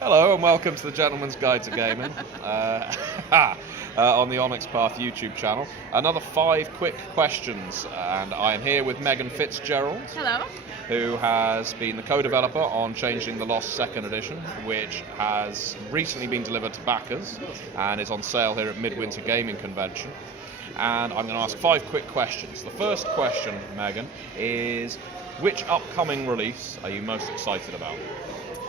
Hello and welcome to the Gentleman's Guide to Gaming on the Onyx Path YouTube channel. Another 5 quick questions, and I am here with Meghan Fitzgerald. Hello. Who has been the co-developer on Changeling the Lost 2nd edition, which has recently been delivered to backers and is on sale here at Midwinter Gaming Convention. And I'm going to ask 5 quick questions. The first question, Meghan, is which upcoming release are you most excited about?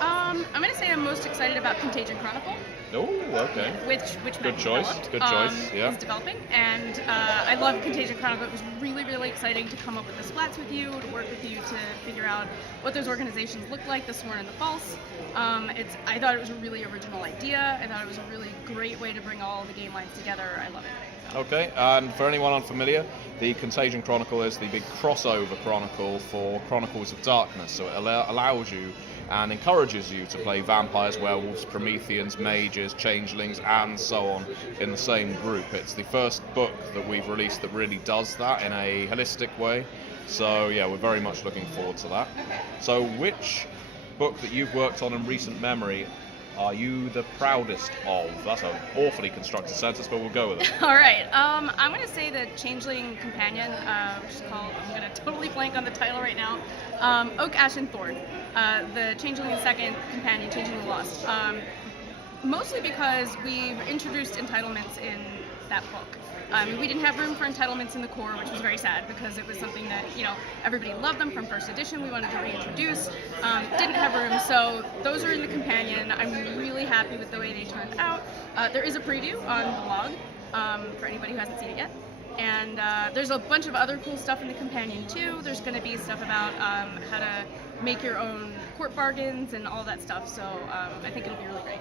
I'm going to say I'm most excited about Contagion Chronicle. Oh, okay. Which good choice. Developed, good choice. Yeah. Is developing, and I love Contagion Chronicle. It was really, really exciting to come up with the splats with you, to work with you to figure out what those organizations look like, the sworn and the false. I thought it was a really original idea. I thought it was a really great way to bring all the game lines together. I love it. Okay, and for anyone unfamiliar, the Contagion Chronicle is the big crossover chronicle for Chronicles of Darkness, so it allows you and encourages you to play vampires, werewolves, Prometheans, mages, changelings, and so on in the same group. It's the first book that we've released that really does that in a holistic way, so yeah, we're very much looking forward to that. So which book that you've worked on in recent memory are you the proudest of? That's an awfully constructed sentence, but we'll go with it. All right. I'm going to say the Changeling Companion, which is called, I'm going to totally blank on the title right now, Oak, Ash, and Thorn. The Changeling 2nd Companion, Changeling the Lost. Mostly because we've introduced entitlements in that book. We didn't have room for entitlements in the core, which was very sad because it was something that, everybody loved them from first edition. We wanted to reintroduce. Didn't have room, so those are in the companion. I'm really happy with the way they turned out. There is a preview on the blog for anybody who hasn't seen it yet. And there's a bunch of other cool stuff in the companion too. There's going to be stuff about how to make your own court bargains and all that stuff. So I think it'll be really great.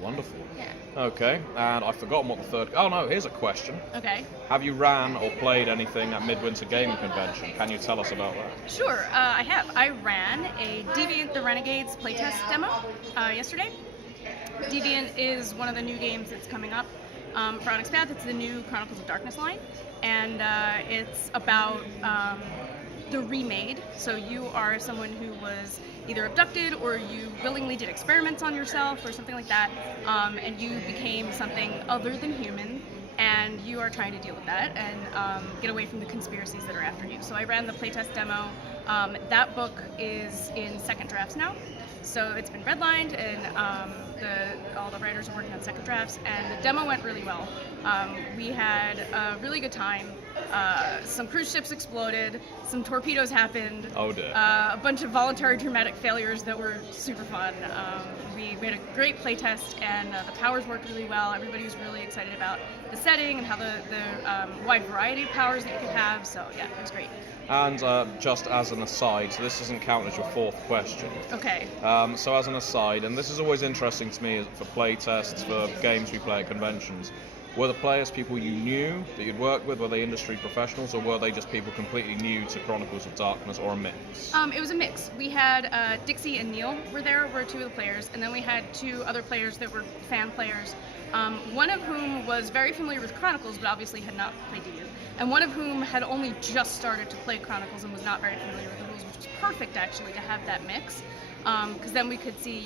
Wonderful. Yeah. Okay, and I've forgotten what the third... Oh no, here's a question. Okay. Have you ran or played anything at Midwinter Gaming Convention? Can you tell us about that? Sure, I have. I ran a Deviant the Renegades playtest demo yesterday. Deviant is one of the new games that's coming up for Onyx Path. It's the new Chronicles of Darkness line, and it's about the remade. So you are someone who was either abducted or you willingly did experiments on yourself or something like that, and you became something other than human, and you are trying to deal with that and get away from the conspiracies that are after you. So I ran the playtest demo. That book is in second drafts now, so it's been redlined, and all the writers are working on second drafts, and the demo went really well. We had a really good time. Some cruise ships exploded, some torpedoes happened, oh dear. A bunch of voluntary dramatic failures that were super fun. We had a great playtest, and the powers worked really well. Everybody was really excited about the setting and how the wide variety of powers that you could have, so yeah, it was great. And just as an aside, so this doesn't count as your 4th question. Okay. So as an aside, and this is always interesting to me for play tests, for games we play at conventions, were the players people you knew that you'd worked with? Were they industry professionals, or were they just people completely new to Chronicles of Darkness, or a mix? It was a mix. We had Dixie and Neil were 2 of the players, and then we had 2 other players that were fan players, one of whom was very familiar with Chronicles but obviously had not played Deviant, and one of whom had only just started to play Chronicles and was not very familiar with the rules, which was perfect actually to have that mix, because then we could see,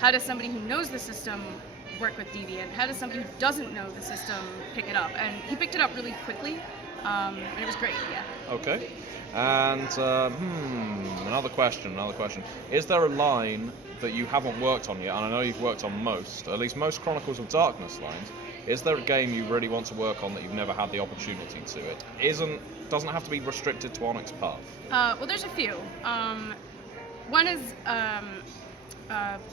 how does somebody who knows the system work with Deviant? How does somebody who doesn't know the system pick it up? And he picked it up really quickly, and it was great, yeah. Okay. And, another question. Is there a line that you haven't worked on yet? And I know you've worked on at least most Chronicles of Darkness lines. Is there a game you really want to work on that you've never had the opportunity to? It doesn't have to be restricted to Onyx Path. Well, there's a few. One is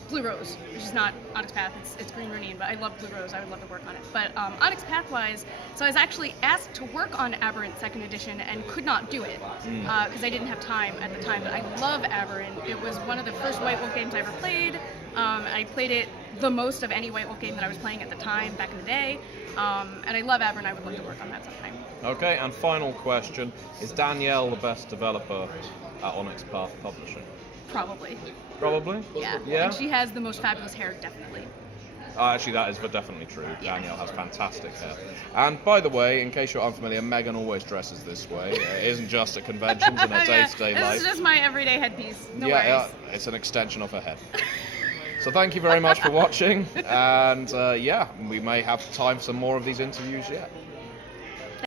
Blue Rose, which is not Onyx Path, it's Green Runine, but I love Blue Rose, I would love to work on it. But Onyx Path-wise, so I was actually asked to work on Aberrant 2nd edition and could not do it, because I didn't have time at the time, but I love Aberrant. It was one of the first White Wolf games I ever played. I played it the most of any White Wolf game that I was playing at the time, back in the day, and I love Aberrant. I would love to work on that sometime. Okay, and final question, is Danielle the best developer at Onyx Path Publishing? Probably. Probably? Yeah. Yeah? And she has the most fabulous hair, definitely. Actually, that is definitely true. Danielle has fantastic hair. And by the way, in case you're unfamiliar, Meghan always dresses this way. It isn't just at conventions and her day-to-day life. This is just my everyday headpiece. No yeah, worries. it's an extension of her head. So thank you very much for watching, and yeah, we may have time for some more of these interviews yet.